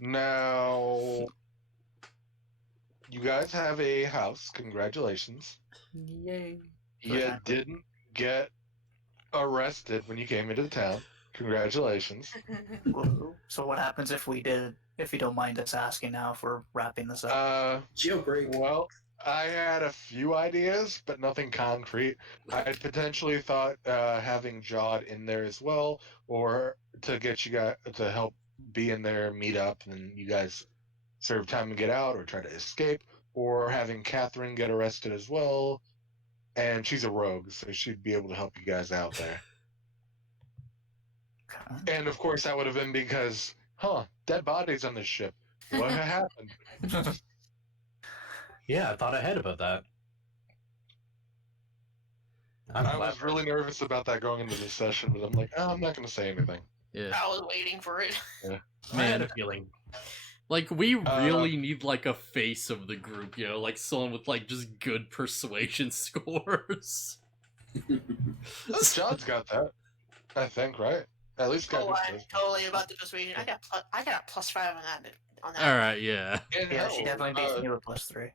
Now, you guys have a house. Congratulations. Yay. You didn't get arrested when you came into the town. Congratulations. So what happens if we did, if you don't mind us asking now if we're wrapping this up? Jailbreak. Well, I had a few ideas, but nothing concrete. I had potentially thought having Jod in there as well, or to get you guys to help be in there, meet up, and you guys serve time and get out, or try to escape, or having Catherine get arrested as well. And she's a rogue, so she'd be able to help you guys out there. Okay. And of course, that would have been because, dead bodies on this ship. What happened? Yeah, I thought ahead about that. I was really nervous about that going into the session, but I'm like, I'm not going to say anything. Yeah. I was waiting for it. Yeah. I had a Man, feeling. like, we really need, like, a face of the group, you know? Like, someone with, like, just good persuasion scores. John's got that, I think, right? At least got I'm totally about the persuasion. I got a +5 on that. Alright, yeah. And Yeah, hell, she definitely beats me with +3.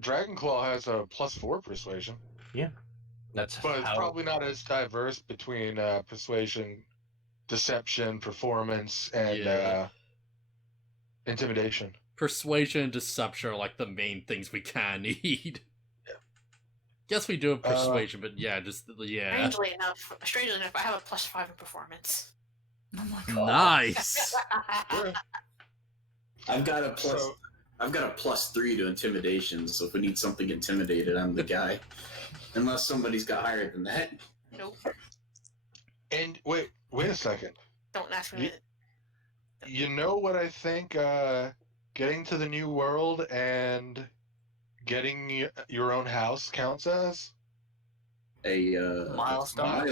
Dragonclaw has a +4 persuasion. Yeah. That's But it's probably not as diverse between persuasion, deception, performance, and intimidation. Persuasion and deception are, like, the main things we kinda need. Yeah. Guess we do have persuasion, but yeah, yeah. Strangely enough, I have a +5 in performance. Oh my god. Nice! I've got a +3 to intimidation, so if we need something intimidated, I'm the guy. Unless somebody's got higher than that. Nope. And wait a second. Don't ask me. You know what I think getting to the new world and getting your own house counts as? A milestone.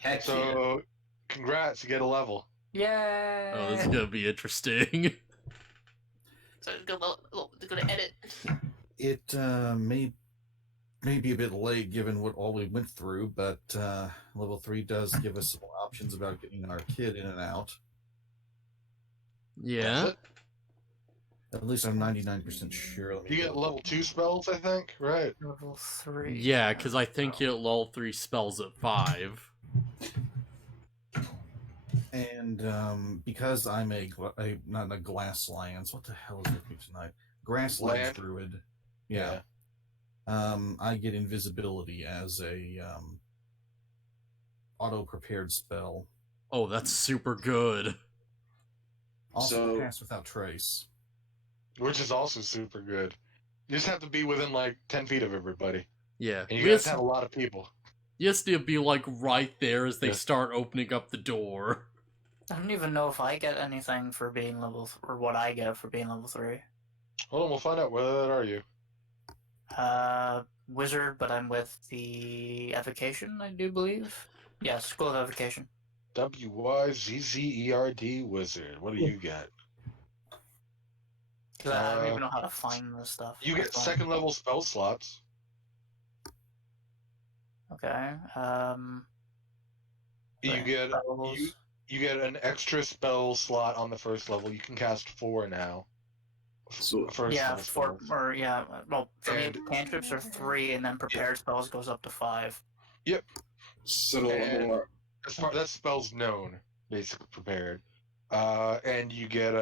Heck so, congrats, you get a level. Yay! Oh, this is gonna be interesting. So go to edit. It may be a bit late given what all we went through, but level 3 does give us some options about getting our kid in and out. Yeah. At least I'm 99% sure. You get level 2 spells, I think, right? Level 3. Yeah, because I think you get level 3 spells at 5. And because I'm not a glass lance, what the hell is with me tonight? Grassland druid. Yeah. I get invisibility as a auto-prepared spell. Oh, that's super good. Also pass without trace. Which is also super good. You just have to be within like 10 feet of everybody. Yeah. And you guys have a lot of people. You have to be like right there as they start opening up the door. I don't even know if I get anything for being level, or what I get for being level 3. Hold on, we'll find out. What are you? Wizard, but I'm with the Evocation, I do believe. Yeah, School of Evocation. WYZZERD Wizard. What do you get? Because I don't even know how to find this stuff. You get second level spell slots. Okay. You get an extra spell slot on the first level. You can cast 4 now. So yeah, 4 or yeah. Well, for me, cantrips are 3, and then prepared spells goes up to 5. Yep. So that spell's known, basically prepared. And you get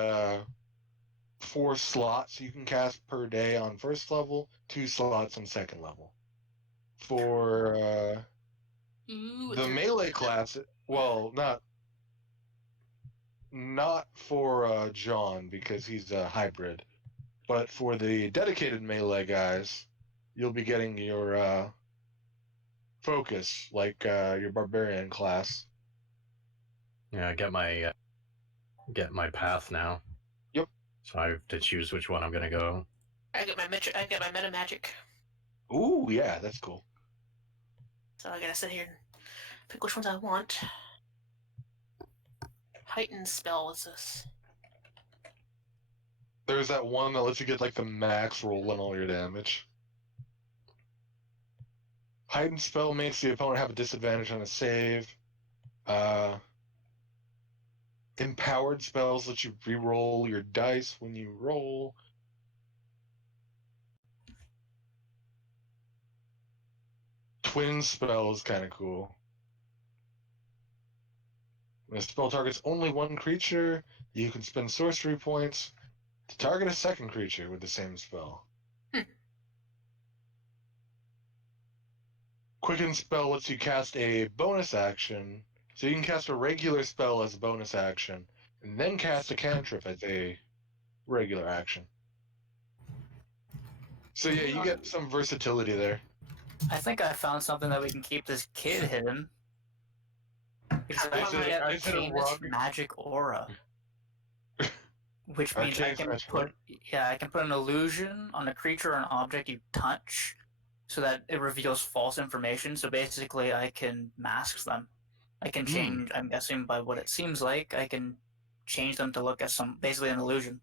4 slots you can cast per day on first level, 2 slots on second level. For the melee class, well, not for John because he's a hybrid, but for the dedicated melee guys, you'll be getting your focus like your barbarian class. Yeah, I get my path now. Yep. So I have to choose which one I'm gonna go. I get my meta magic. Ooh, yeah, that's cool. So I gotta sit here and pick which ones I want. Heightened spell, what's this? There's that one that lets you get like the max roll on all your damage. Heightened spell makes the opponent have a disadvantage on a save. Empowered spells let you re-roll your dice when you roll. Twin spell is kind of cool. When a spell targets only one creature, you can spend sorcery points to target a second creature with the same spell. Quicken spell lets you cast a bonus action, so you can cast a regular spell as a bonus action, and then cast a cantrip as a regular action. So yeah, you get some versatility there. I think I found something that we can keep this kid hidden. Because I can get Arcanist Magic Aura. Which means I can put an illusion on a creature or an object you touch so that it reveals false information. So basically I can mask them. I can change, I'm guessing by what it seems like, I can change them to look at basically an illusion.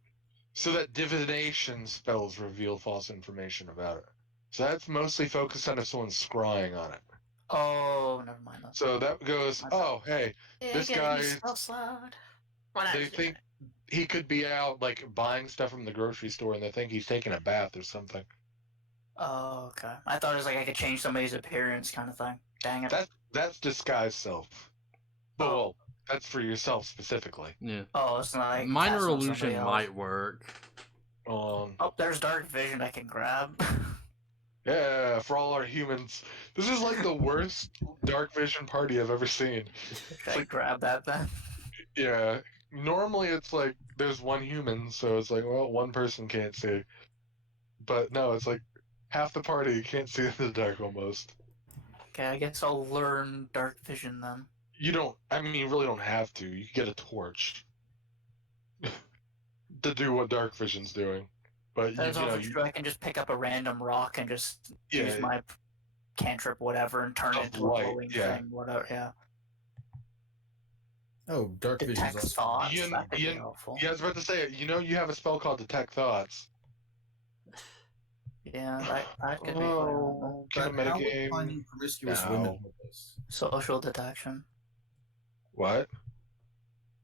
So that divination spells reveal false information about it. So that's mostly focused on if someone's scrying on it. Oh, never mind that. So that goes, oh, hey, this guy, they think he could be out, like, buying stuff from the grocery store, and they think he's taking a bath or something. Oh, okay. I thought it was like I could change somebody's appearance kind of thing. Dang it. That's disguise self. But, well, that's for yourself specifically. Yeah. Oh, it's not like Minor illusion might work. Oh, there's dark vision I can grab. Yeah, for all our humans. This is like the worst dark vision party I've ever seen. Should I grab that then? Yeah. Normally it's like there's one human, so it's like, well, one person can't see. But no, it's like half the party can't see in the dark almost. Okay, I guess I'll learn dark vision then. You really don't have to. You can get a torch to do what dark vision's doing. But true. I can just pick up a random rock and just use my cantrip, whatever, and turn it into a glowing thing, whatever. Yeah. Oh, dark vision. Detect thoughts. That could be helpful. Yeah, I was about to say, you have a spell called Detect Thoughts. Yeah, that could be fun. Can a metagame? Finding promiscuous women with this? Social detection. What?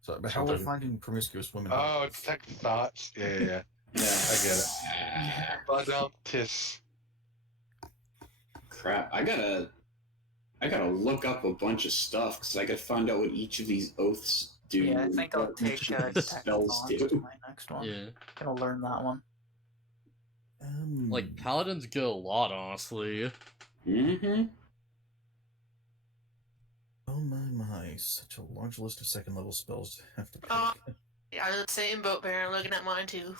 So, but how are we finding promiscuous women? Oh, Detect Thoughts. Yeah. Yeah, I get it. Badum-tis. Crap, I gotta look up a bunch of stuff because I gotta find out what each of these oaths do. Yeah, I think I'll take Detect spells Thoughts to my next one. Yeah. Gonna learn that one. Like, paladins get a lot, honestly. Mm-hmm. Oh my, such a large list of second level spells to have to pick. Yeah, I was the same boat, Baron. Looking at mine too.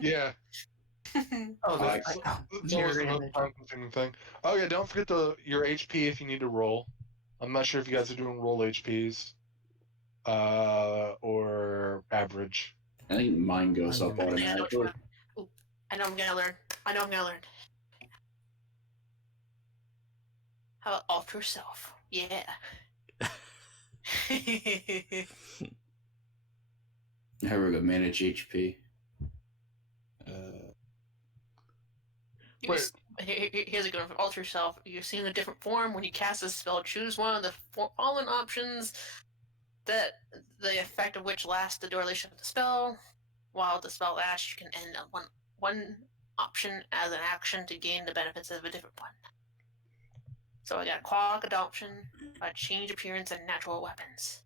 Yeah. That's always the most time-consuming thing. Oh yeah, don't forget your HP if you need to roll. I'm not sure if you guys are doing roll HPs, or average. I think mine goes up automatically. I know I'm gonna learn. How about alter self? Yeah. Here we go, manage HP. Here's a good one for alter self. You're seeing a different form. When you cast a spell, choose one of the following options that the effect of which lasts the duration of the spell. While the spell lasts, you can end on one option as an action to gain the benefits of a different one. So I got Quag Adoption, change appearance, and natural weapons.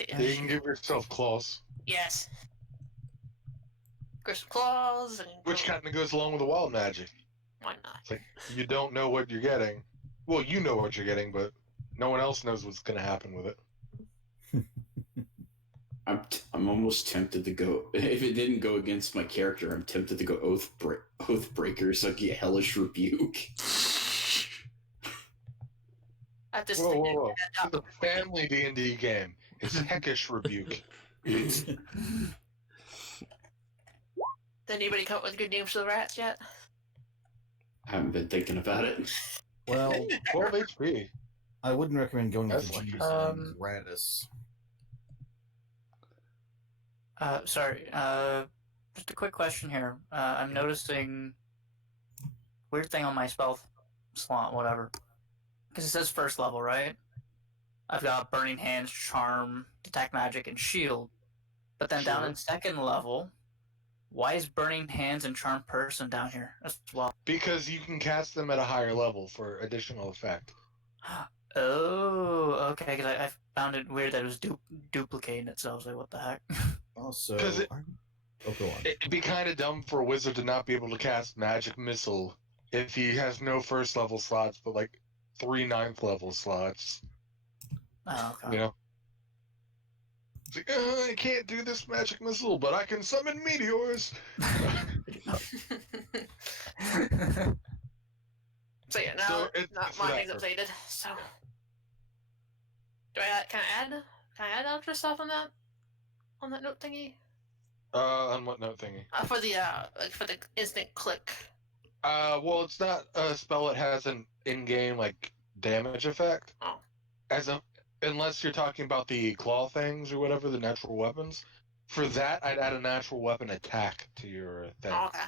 You can give yourself claws. Yes. Grist claws. Which kind of goes along with the wild magic. Why not? It's like, you don't know what you're getting. Well, you know what you're getting, but no one else knows what's going to happen with it. I'm almost tempted to go. If it didn't go against my character, I'm tempted to go Oathbreaker, so I get Hellish Rebuke. At this whoa. It's a family D&D game. It's Heckish Rebuke. Did anybody come up with good names for the rats yet? I haven't been thinking about it. Well, 12 HP. I wouldn't recommend going with the That's G's and Radis. Sorry, just a quick question here. I'm noticing weird thing on my spell slot, whatever. Because it says first level, right? I've got Burning Hands, Charm, Detect Magic, and Shield. But then down in second level, why is Burning Hands and Charm Person down here as well? Because you can cast them at a higher level for additional effect. Oh, okay, because I found it weird that it was duplicating itself. Like, what the heck? Also, go on. It'd be kind of dumb for a wizard to not be able to cast Magic Missile if he has no first level slots, but like 3 9th level slots. Oh, okay. You know? It's like, I can't do this Magic Missile, but I can summon meteors! So yeah, now my thing's updated, so... Can I add extra stuff on that note thingy? On what note thingy? For the instant click. Well, it's not a spell that has an in-game, like, damage effect. Oh. Unless you're talking about the claw things or whatever, the natural weapons. For that, I'd add a natural weapon attack to your thing. Oh, okay.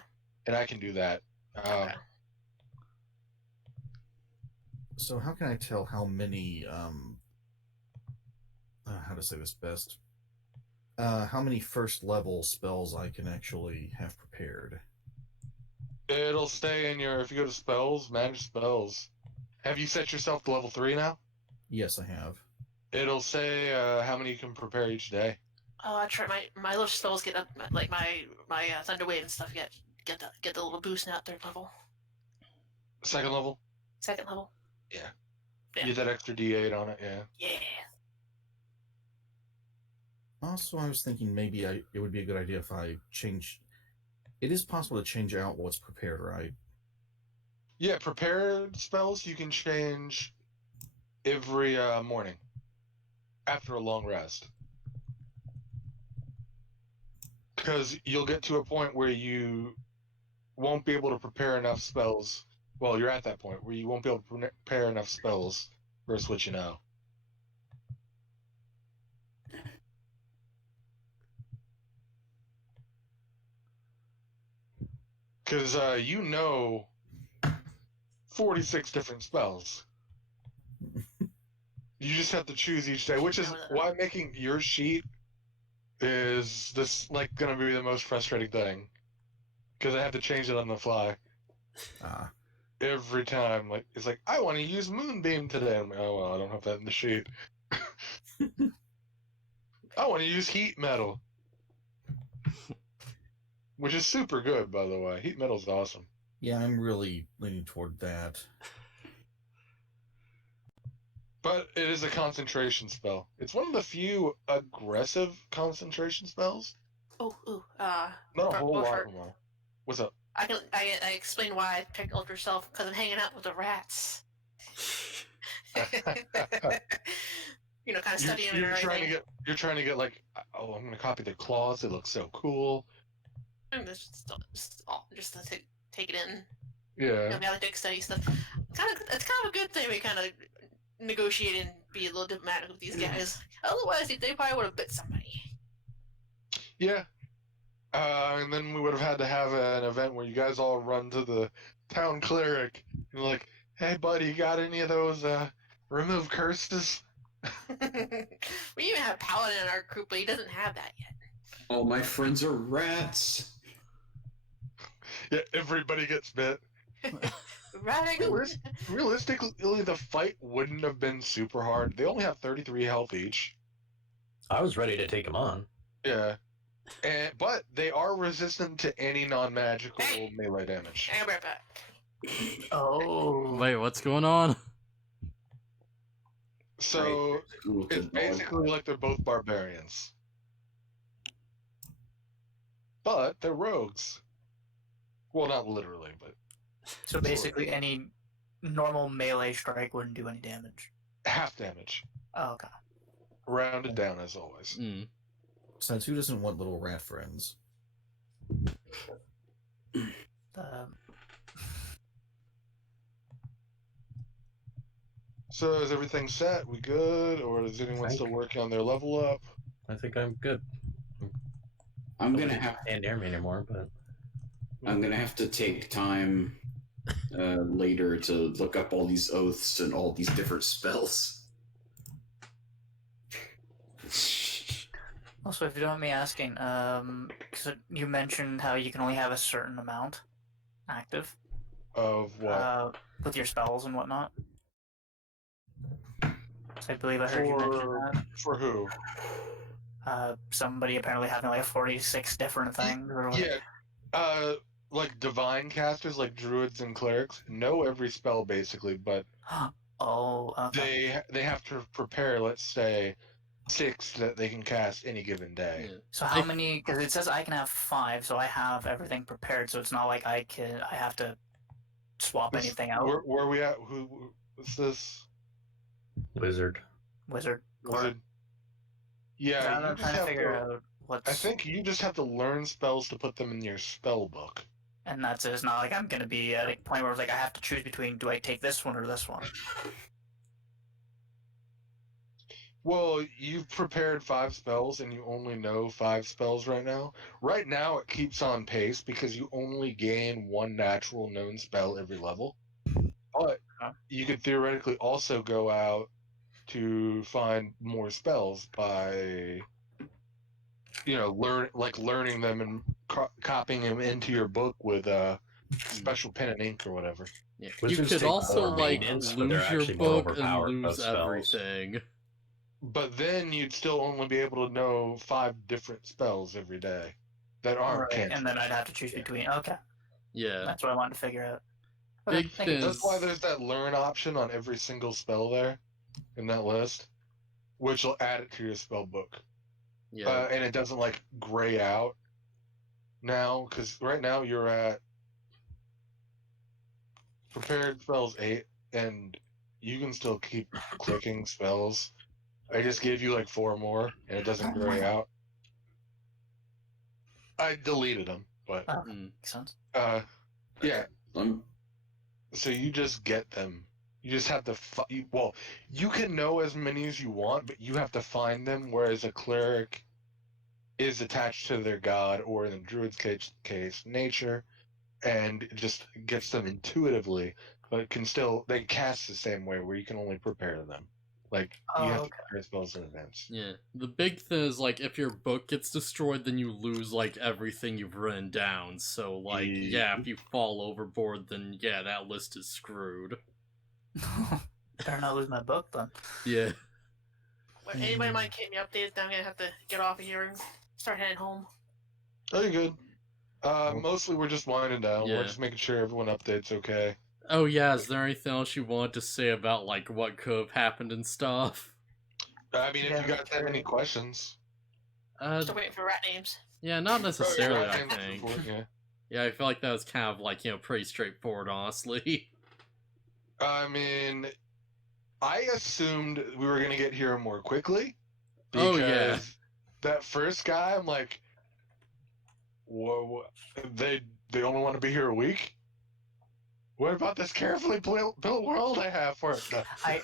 And I can do that. Okay. So how can I tell how many, how to say this best? How many first level spells I can actually have prepared? It'll stay in your, if you go to spells, manage spells. Have you set yourself to level 3 now? Yes, I have. It'll say how many you can prepare each day. Oh, I try my little spells get up, like my Thunder Wave and stuff get the little boost now at 3rd level. Second level? 2nd level. Yeah. Yeah. Get that extra D8 on it, yeah. Yeah. Also, I was thinking maybe it would be a good idea if I change... It is possible to change out what's prepared, right? Yeah, prepared spells you can change every morning after a long rest. Because you'll get to a point where you won't be able to prepare enough spells. Well, you're at that point where you won't be able to prepare enough spells versus what you know. Because you know 46 different spells. You just have to choose each day, which is why making your sheet is this like going to be the most frustrating thing. Because I have to change it on the fly. Every time. Like it's like, I want to use Moonbeam today. I'm like, oh, well, I don't have that in the sheet. I want to use Heat Metal. Which is super good, by the way. Heat Metal's awesome. Yeah, I'm really leaning toward that. But it is a concentration spell. It's one of the few aggressive concentration spells. Not a whole lot of them. What's up? I explain why I picked Ultra Self, because I'm hanging out with the rats. You know, kind of studying you're trying to get like, oh, I'm gonna copy their claws. They look so cool. And just to take it in. Yeah. You know, I like to study stuff. It's kind of a good thing we kind of negotiate and be a little diplomatic with these guys. Otherwise, they probably would have bit somebody. Yeah. And then we would have had to have an event where you guys all run to the town cleric and like, hey, buddy, you got any of those remove curses? We even have Paladin in our group, but he doesn't have that yet. All my friends are rats. Yeah, everybody gets bit. Realistically, the fight wouldn't have been super hard. They only have 33 health each. I was ready to take them on. Yeah. But they are resistant to any non-magical melee damage. I'll be right back. Oh. Wait, what's going on? So, it's basically like they're both barbarians. But they're rogues. Well, not literally, but... So basically any normal melee strike wouldn't do any damage? Half damage. Oh, okay. Rounded down, as always. Since who doesn't want little rat friends? So is everything set? We good? Or is anyone still working on their level up? I think I'm good. I'm gonna have can't hear me anymore, but I'm gonna have to take time later to look up all these oaths and all these different spells. Also, if you don't mind me asking, because you mentioned how you can only have a certain amount active. Of what? With your spells and whatnot. So I believe I heard you mention that. For who? Somebody apparently having like 46 different things. Or yeah, like divine casters, like druids and clerics, know every spell basically, but okay. they have to prepare, let's say, 6 that they can cast any given day. Yeah. So how many? Because it says I can have 5, so I have everything prepared. So it's not like I have to swap anything out. Where are we at? What's this? Wizard. Yeah, I'm trying to figure out what's. I think you just have to learn spells to put them in your spell book. And that's it. It's not like I'm going to be at a point where it's like I have to choose between do I take this one or this one. Well, you've prepared 5 spells and you only know 5 spells right now. Right now it keeps on pace because you only gain 1 natural known spell every level. But you could theoretically also go out to find more spells by, learning them and copying them into your book with a special pen and ink or whatever. Yeah. You could also lose your book and lose spells. everything. But then you'd still only be able to know 5 different spells every day that aren't cantrips. And then I'd have to choose between. Okay. Yeah. That's what I wanted to figure out. Big thing. That's why there's that learn option on every single spell there in that list, which will add it to your spell book. Yeah. And it doesn't gray out now, because right now you're at prepared spells 8, and you can still keep clicking spells. I just gave you 4 more, and it doesn't gray out. I deleted them, but makes sense. Yeah. So you just get them. You just have to. You can know as many as you want, but you have to find them. Whereas a cleric is attached to their god, or in the druid's case, nature, and just gets them intuitively, but they cast the same way, where you can only prepare them. You have to prepare spells in advance. Yeah. The big thing is, if your book gets destroyed, then you lose, everything you've written down. So, if you fall overboard, then, that list is screwed. Better not lose my book, then. Yeah. Well, anybody might keep me updated, then I'm going to have to get off of here and start heading home. Oh, you're good. Mostly we're just winding down. Yeah. We're just making sure everyone updates okay. Oh yeah, is there anything else you wanted to say about what could have happened and stuff? I mean, if you guys have any questions. Still waiting for rat names. Yeah, not necessarily, I think. Yeah. Yeah, I feel like that was kind of pretty straightforward, honestly. I mean, I assumed we were gonna get here more quickly. Oh yeah. That first guy, I'm like, whoa, they only want to be here a week? What about this carefully built world I have for it? No. I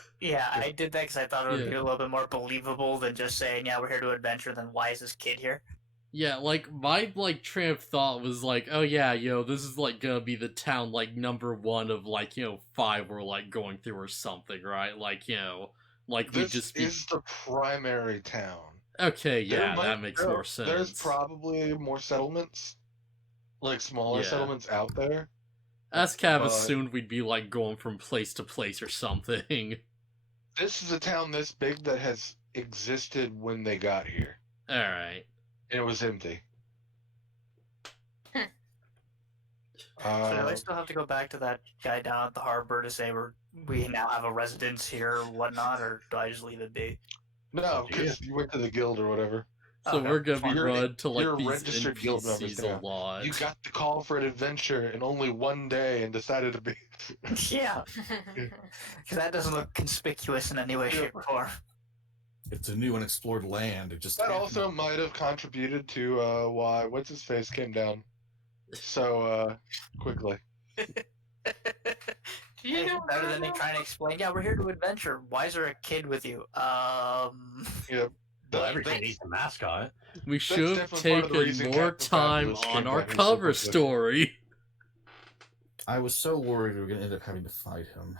did that because I thought it would be a little bit more believable than just saying, yeah, we're here to adventure, then why is this kid here? Yeah, my train of thought was oh yeah, this is gonna be the town number 1 of 5 we're going through or something, right? This is the primary town. Okay, yeah, that makes more sense. There's probably more settlements, smaller settlements out there. As kind of assumed we'd be going from place to place or something. This is a town this big that has existed when they got here. Alright. And it was empty. So do I still have to go back to that guy down at the harbor to say we now have a residence here or whatnot, or do I just leave it be? No, because you went to the guild or whatever. So we're gonna be run to these registered guild members NPCs a lot. You got the call for an adventure in only one day and decided to be. Yeah, because that doesn't look conspicuous in any way, shape, or form. It's a new unexplored land. It just that also might have contributed to why what's his face came down so quickly. Better than me trying to explain. Yeah, we're here to adventure. Why is there a kid with you? Yep. Well, everything needs a mascot. We should have taken more time on our cover story. I was so worried we were going to end up having to fight him.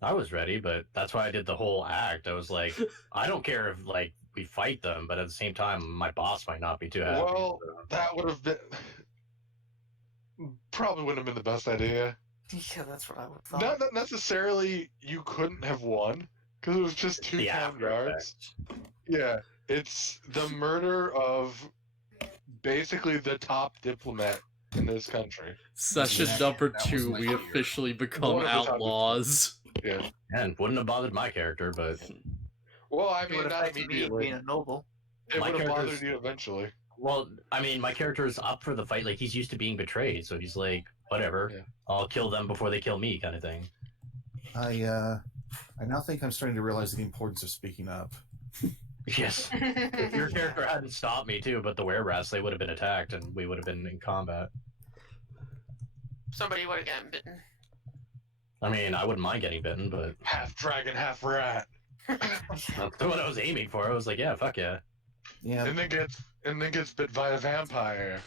I was ready, but that's why I did the whole act. I was like, I don't care if we fight them, but at the same time, my boss might not be too happy. Well, so. that would have been probably wouldn't have been the best idea. Yeah, that's what I would thought. Not necessarily you couldn't have won because it was just two The town after guards. effects. Yeah, it's the murder of basically the top diplomat in this country. Session Yeah, number that 2, was we my fear. officially become One of the top outlaws. Yeah. And wouldn't have bothered my character, but Well, I It mean, would not affect me immediately. being a noble. It My would have character's- bothered you eventually. well, I mean, my character is up for the fight. Like he's used to being betrayed, so he's like, whatever, Yeah. I'll kill them before they kill me, kind of thing. I now think I'm starting to realize the importance of speaking up. Yes. If your character hadn't stopped me too, but the were-rats, they would have been attacked, and we would have been in combat. Somebody would have gotten bitten. I mean, I wouldn't mind getting bitten, but Half dragon, half rat. that's what I was aiming for. I was like, yeah, fuck yeah. Yeah, And then gets bit by a vampire.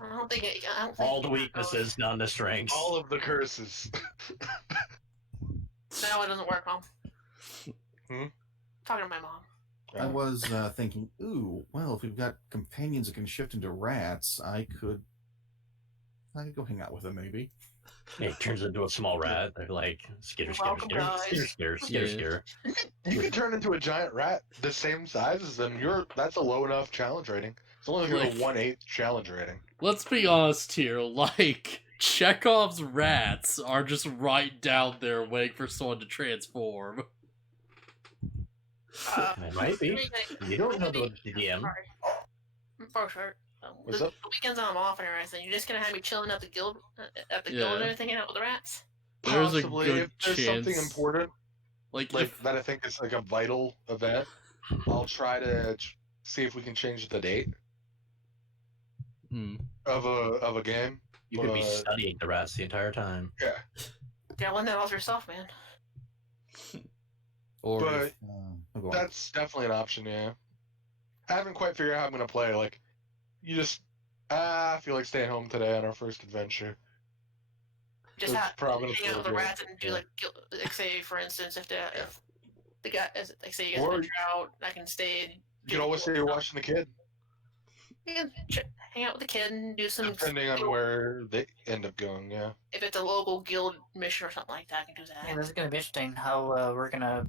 I don't think All the weaknesses, none the strengths. All of the curses. No, it doesn't work, Mom. Hmm? Talking to my mom. I was thinking, ooh, well, if we've got companions that can shift into rats, I could go hang out with them, maybe. It turns into a small rat. They're like, skitter, skitter, Welcome, skitter, guys. skitter, skitter, skitter, Yeah. skitter. You can turn into a giant rat the same size as them. That's a low enough challenge rating. It's only like a 1/8 challenge rating. Let's be honest here, like, Chekhov's rats are just right down there waiting for someone to transform. It might be. You don't know the DM. Sorry. For sure. What's the up? weekends I'm off and everything. You're just gonna have me chilling at the guild, guild Yeah. and everything, hanging out with the rats. There's a Possibly, good if there's chance. something important Like, like if that, I think is like a vital event. I'll try to see if we can change the date hmm. of a game. You could be But- studying the rats the entire time. Yeah, Yeah, learn that all yourself, man. Or But if, oh, go on. that's definitely an option. Yeah, I haven't quite figured out how I'm gonna play. Like, you just I feel like staying home today on our first adventure. Just It's have probably hang out with the gonna be- rats and do yeah. like say for instance if the guy like say you guys Or- venture out, I can stay. You can always say you're watching the kid, You can hang out with the kid and do some. depending on where they end up going. Yeah. If it's a local guild mission or something like that, I can do Yeah, that. this is gonna be interesting how we're gonna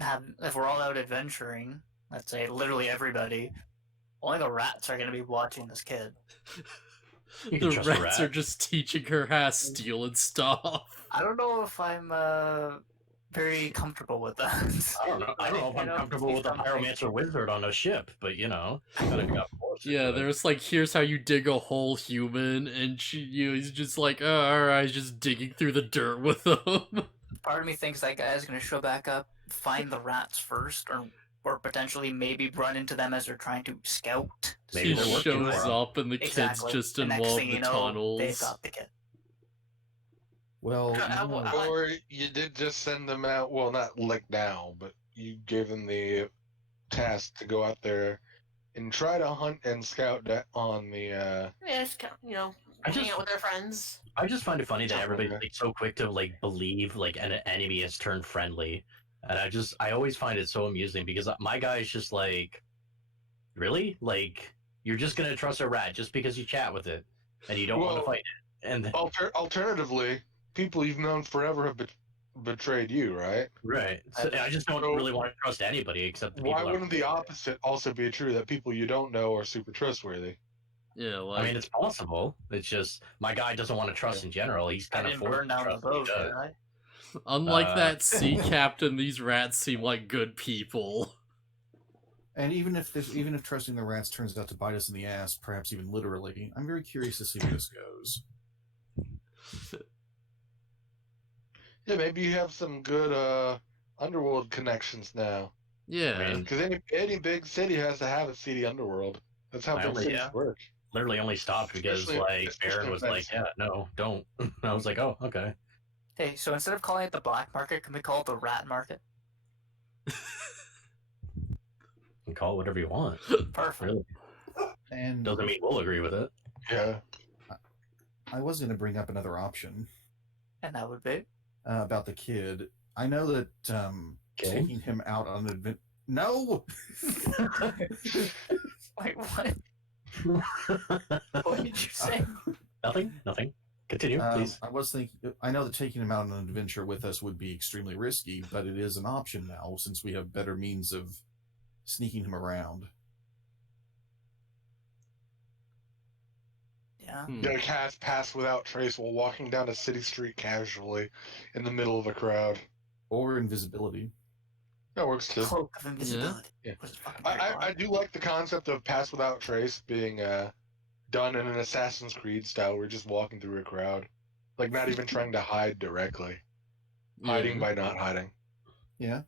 have, if we're all out adventuring, let's say literally everybody, only the rats are gonna be watching this kid. You can The trust a rats rat. are just teaching her how to steal and stuff. I don't know if I'm very comfortable with that. I don't know. I don't know if I'm comfortable with a pyromancer wizard on a ship, but you know, kind of got forced. Yeah, into it. there's like, here's how you dig a whole human, and he's just like, oh, alright, just digging through the dirt with them. Part of me thinks that guy is gonna show back up, find the rats first, or potentially maybe run into them as they're trying to scout. Maybe He they're working shows for him. up, and the Exactly. kid's just The next involved thing in you the know, tunnels. they've got the kid. Well, I- no, I- Or you did just send them out. Well, not like now, but you gave them the task to go out there and try to hunt and scout on the. Yeah, it's kind of, I hang just- out with their friends. I just find it funny that Oh, everybody's okay. like so quick to like believe like an enemy has turned friendly, and I always find it so amusing because my guy is just like, really, like you're just gonna trust a rat just because you chat with it and you don't want to Well, fight it, and Alternatively, people you've known forever have betrayed you, right? right. So I just don't So- really want to trust anybody except the people. Why I'm wouldn't the with. opposite also be true? That people you don't know are super trustworthy. Yeah, like, I mean, it's possible. It's just my guy doesn't want to trust in general. He's I kind of didn't forced burn to down the trust what he boat, does. did I? unlike that sea captain, these rats seem like good people. and even if trusting the rats turns out to bite us in the ass, perhaps even literally, I'm very curious to see where this goes. Yeah, maybe you have some good underworld connections now. Yeah. I mean, Because any big city has to have a seedy underworld. That's how I big only- cities yeah. work. literally only stopped because Especially- like especially Baron was in like, Venice. yeah, no, don't. I was like, oh, okay. Hey, so instead of calling it the black market, can we call it the rat market? You can call it whatever you want. Perfect. Really, And doesn't mean we'll agree with it. Yeah. I was going to bring up another option And that would be? about the kid. I know that Kill him? taking him out on No. Wait, what? What did you say? Nothing. Continue, please. I was thinking. I know that taking him out on an adventure with us would be extremely risky, but it is an option now since we have better means of sneaking him around. Yeah. Gonna cast Pass Without Trace while walking down a city street casually in the middle of a crowd. Or invisibility. That works too. Cloak of invisibility. Yeah. Which is fucking I do like the concept of Pass Without Trace being done in an Assassin's Creed style. We're just walking through a crowd, like not even trying to hide directly, hiding by not hiding. Yeah.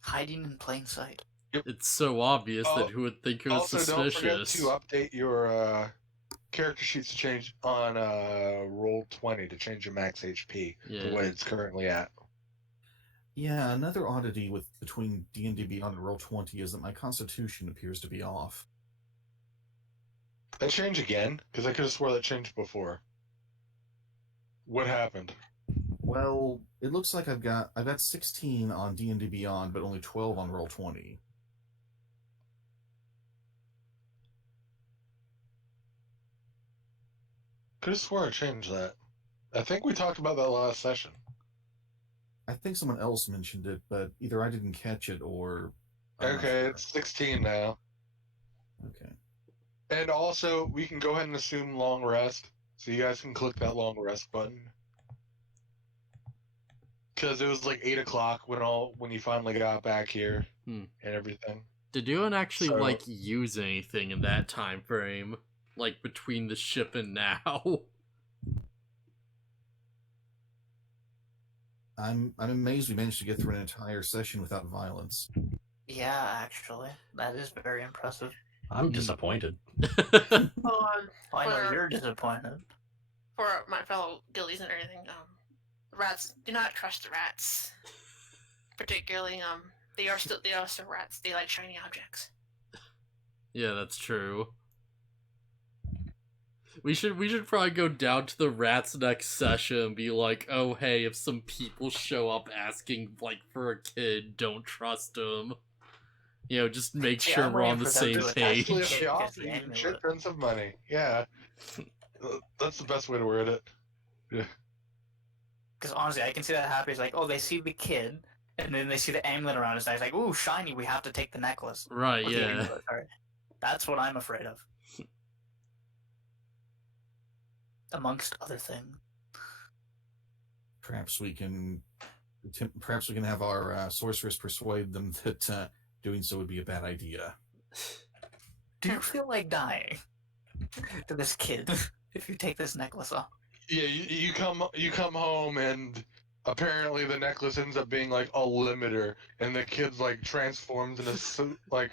Hiding in plain sight. It's so obvious that who would think it was suspicious. Don't forget to update your character sheets to change on roll 20 to change your max HP to what it's currently at. Yeah, another oddity between D&D Beyond and Roll20 is that my Constitution appears to be off. That changed again? Because I could have swore that changed before. What happened? Well, it looks like I've got 16 on D&D Beyond, but only 12 on Roll20. Could have swore I changed that. I think we talked about that last session. I think someone else mentioned it, but either I didn't catch it or... Okay, it's 16 now. Okay. And also, we can go ahead and assume long rest, so you guys can click that long rest button. Because it was like 8 o'clock when you finally got back here and everything. Did anyone actually use anything in that time frame, like between the ship and now? I'm amazed we managed to get through an entire session without violence. Yeah, actually, that is very impressive. I'm disappointed. I know you're disappointed. For my fellow guildies and everything, rats, do not trust the rats. Particularly, they are still rats. They like shiny objects. Yeah, that's true. We should probably go down to the rats next session and be like, oh hey, if some people show up asking like for a kid, don't trust them. You know, just make sure we're on the same page. Actually, if they offer you shit tons of money, yeah, that's the best way to word it. Yeah. Because honestly, I can see that happen. It's like, oh, they see the kid, and then they see the amulet around his neck. It's like, ooh, shiny, we have to take the necklace. Right, Or the yeah. amulet, sorry. That's what I'm afraid of. Amongst other things. Perhaps we can have our sorceress persuade them that doing so would be a bad idea. Do you feel like dying to this kid if you take this necklace off? Yeah, you come home and apparently the necklace ends up being like a limiter, and the kid's like transforms in a like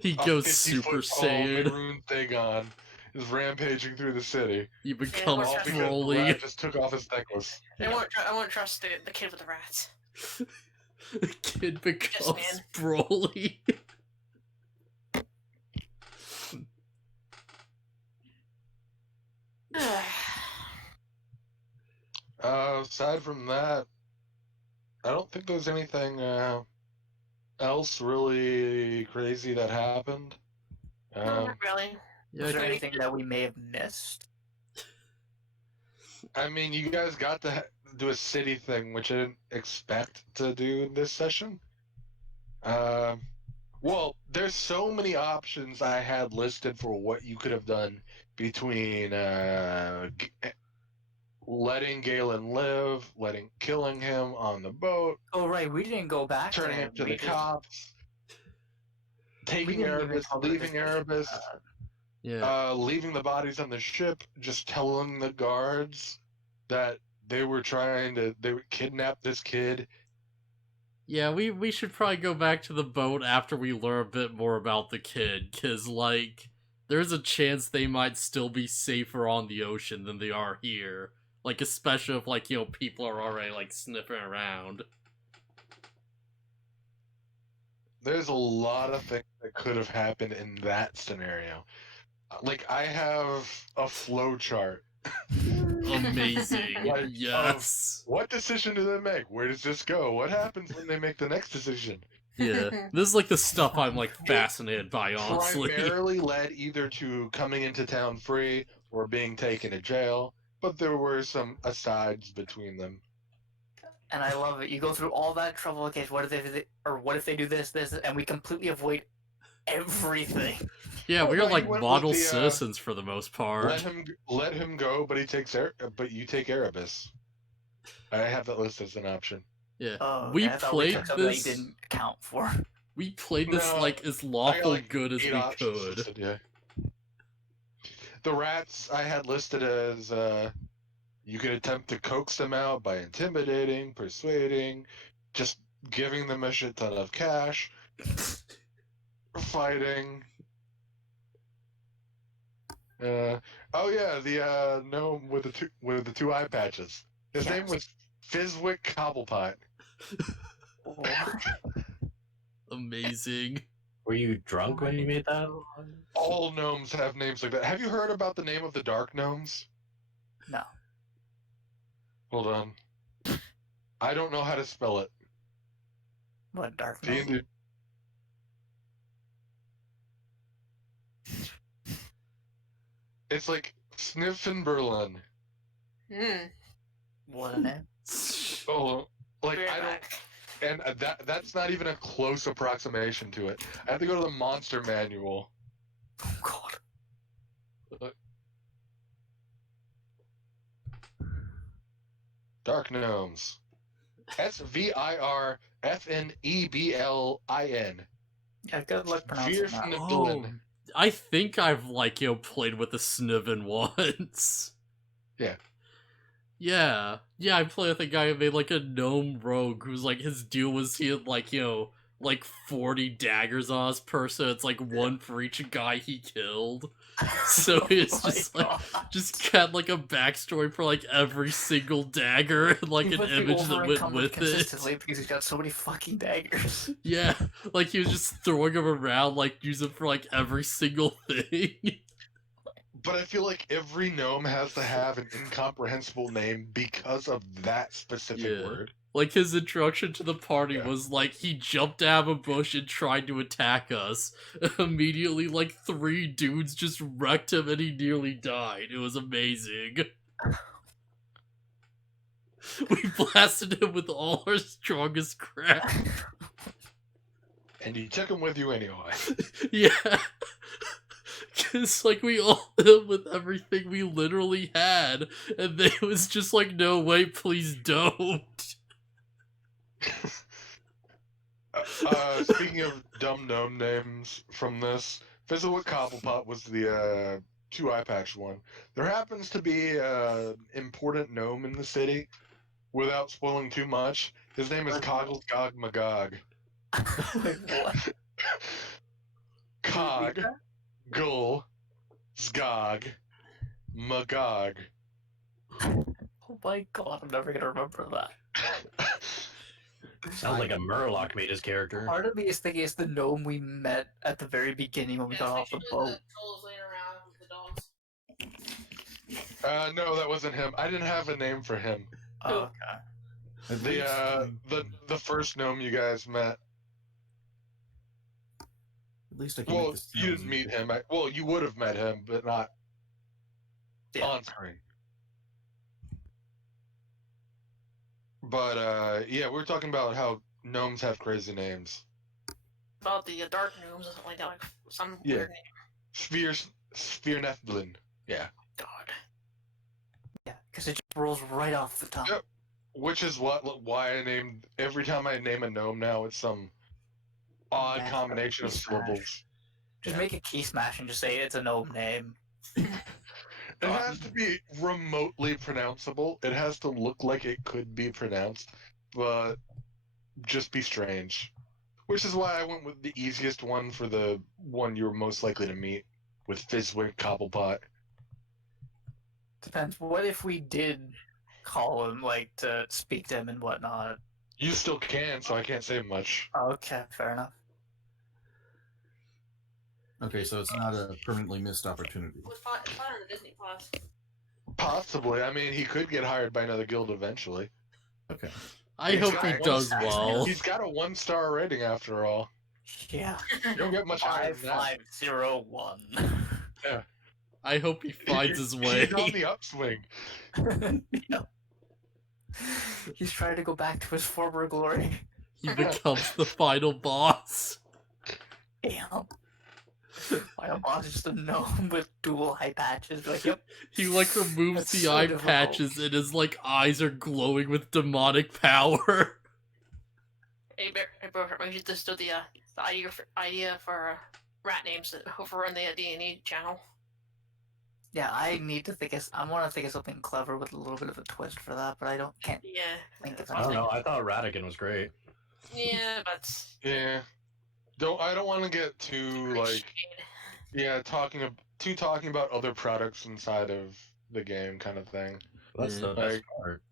he goes Super Saiyan. Rune Thagon is rampaging through the city. He becomes all because Broly. the rat just took off his necklace. I won't trust the kid with the rats. The kid becomes Broly. Aside from that, I don't think there's anything else really crazy that happened. No, not really. Is there anything that we may have missed? I mean, you guys got to do a city thing, which I didn't expect to do in this session. Well, there's so many options I had listed for what you could have done between letting Galen live, killing him on the boat. Oh right, we didn't go back. Turning him to the cops. Taking Erebus, leaving Erebus. Yeah. Leaving the bodies on the ship, just telling the guards that they would kidnap this kid. Yeah, we should probably go back to the boat after we learn a bit more about the kid, because, like, there's a chance they might still be safer on the ocean than they are here. Like, especially if, like, you know, people are already, like, sniffing around. There's a lot of things that could have happened in that scenario. Like, I have a flow chart. Amazing. Yes. What decision do they make? Where does this go? What happens when they make the next decision? Yeah, this is like the stuff I'm like fascinated by, honestly. Primarily led either to coming into town free or being taken to jail, but there were some asides between them. And I love it. You go through all that trouble. Okay, what if they do this, and we completely avoid everything. Yeah, we're like model citizens for the most part. Let him go, but you take Erebus. I have that list as an option. Yeah, we played this. They didn't account for. We played this like as lawful good as we could. Listed, yeah. The rats I had listed as you could attempt to coax them out by intimidating, persuading, just giving them a shit ton of cash, fighting. Oh yeah, the gnome with the two eye patches. His name was Fizwick Cobblepot. Amazing. Were you drunk when you made that? All gnomes have names like that. Have you heard about the name of the dark gnomes? No. Hold on. I don't know how to spell it. What dark gnome? It's like Sniffenberlin. What a name. Oh, like I don't. And that's not even a close approximation to it. I have to go to the monster manual. Oh god. Dark gnomes. Svirfneblin. Yeah, good luck pronouncing that. Oh, I think I've played with the Sniven once. Yeah. Yeah, I played with a guy who made a gnome rogue who's his deal was he had 40 daggers on his person. It's one for each guy he killed. So it's just got a backstory for every single dagger and an image that went with it. Because he's got so many fucking daggers. Yeah, he was just throwing them around, using for every single thing. But I feel like every gnome has to have an incomprehensible name because of that specific word. His introduction to the party was he jumped out of a bush and tried to attack us. Immediately, 3 dudes just wrecked him and he nearly died. It was amazing. We blasted him with all our strongest crap. And you took him with you anyway. Yeah. Cause we all hit him with everything we literally had, and they was just no, wait, please don't. Speaking of dumb gnome names from this, Fizzlewood Cobblepot was the 2 eye patch one. There happens to be an important gnome in the city. Without spoiling too much, his name is Cogglesgog Magog. Cog, Gull, Zgog, Magog. Oh my god, I'm never gonna remember that. Sounds like a Murloc made his character. Part of me is thinking it's the gnome we met at the very beginning when we got off the boat. No, that wasn't him. I didn't have a name for him. Oh, okay. The first gnome you guys met. At least I can. Well, you didn't meet him. You would have met him, but not on screen. But yeah, we're talking about how gnomes have crazy names. About the dark gnomes or something like that, some weird name. Svirfneblin. Yeah. God. Yeah, because it just rolls right off the tongue. Yep. Which is why I named every time I name a gnome now, it's some odd combination of syllables. Just make a key smash and just say it's a gnome name. It has to be remotely pronounceable. It has to look like it could be pronounced, but just be strange. Which is why I went with the easiest one for the one you're most likely to meet, with Fizzwick Cobblepot. Depends. What if we did call him, to speak to him and whatnot? You still can, so I can't say much. Okay, fair enough. Okay, so it's not a permanently missed opportunity. It's fine on the Disney Plus. Possibly. I mean, he could get hired by another guild eventually. Okay. I hope he does well. He's got a 1-star rating after all. Yeah. You don't get much higher than that. 5501. Yeah. I hope he finds his way. He's on the upswing. Yeah. He's trying to go back to his former glory. He becomes the final boss. Damn. Final boss is just a gnome with dual eye patches. Like, yep. He like removes That's the so eye difficult. patches and his like eyes are glowing with demonic power. Hey, BaronvonCreepy, we should just do the idea for rat names that overrun the D&E channel. Yeah, I need to think of. I want to think of something clever with a little bit of a twist for that, but can't Yeah. think of I don't anything. know. I thought Radigan was great. Yeah, but Yeah. I don't want to get too like talking about other products inside of the game kind of thing. That's the best part.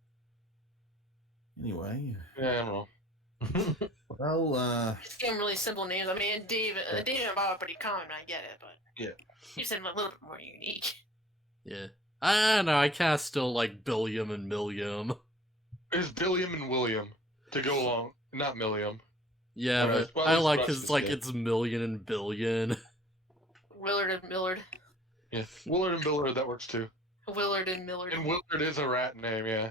Anyway. Yeah, I don't know. Well, just give them really simple names. I mean, Dave and Bob are pretty common. I get it, but you said them a little bit more unique. Yeah. I don't know, I kind of still like Billiam and Milliam. There's Billiam and William to go along, not Milliam. Yeah, Alright, but well, I this like rest his is like good. it's million and billion. Willard and Millard. Yeah, Willard and Billard, that works too. Willard and Millard. And Willard is a rat name, yeah.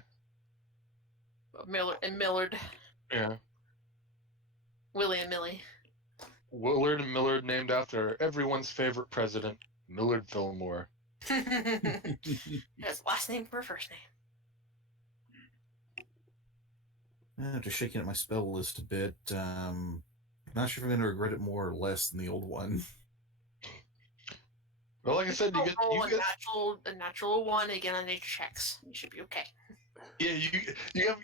Millard and Millard. Yeah. Willie and Millie. Willard and Millard named after everyone's favorite president, Millard Fillmore. His last name for first name. after shaking up my spell list a bit, not sure if I'm going to regret it more or less than the old one. Well, like I said, you get a natural one again on nature checks. You should be okay. yeah,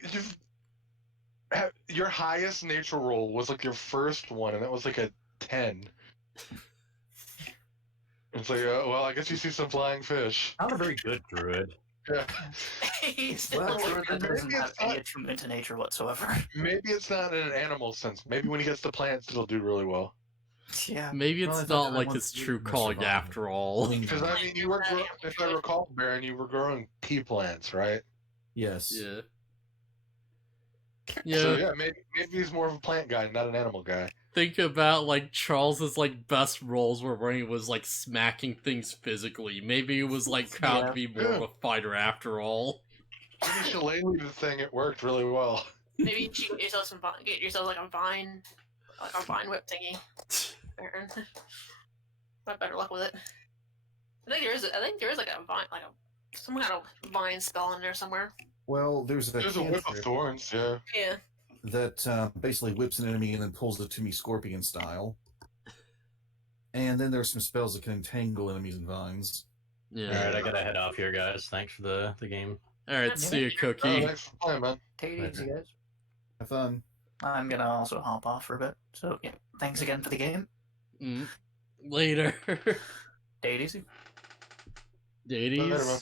your highest nature roll was like your first one, and that was like a 10. It's like, well, I guess you see some flying fish. Not a very good druid. Yeah. He's still Well, a That doesn't have any attunement to nature whatsoever. Maybe it's not in an animal sense. Maybe when he gets the plants, it'll do really well. Yeah. Maybe Well, I it's thought not that like one his was true more calling survival. after all. Because I mean, you were, if I recall, Baron, you were growing pea plants, right? Yes. Yeah. So Yeah. yeah, maybe he's more of a plant guy, not an animal guy. Think about like Charles's like best roles were when he was like smacking things physically. Maybe it was like how to be more of a fighter after all. Maybe Shillelagh the thing, it worked really well. Maybe you should get yourself like a vine whip thingy. Baron. Have better luck with it. I think there is like a vine, like some kind of vine spell in there somewhere. Well, there's a There's a whip of cantrip thorns, yeah. Yeah. that basically whips an enemy and then pulls it to me scorpion style. And then there's some spells that can entangle enemies in vines. Yeah. Alright, I gotta head off here, guys. Thanks for the game. Alright, see you, Oh, Cookie. thanks for playing, man. Take it easy, guys. Have fun. I'm gonna also hop off for a bit. So yeah, thanks again for the game. Later. Take it easy. Ladies. Later, man.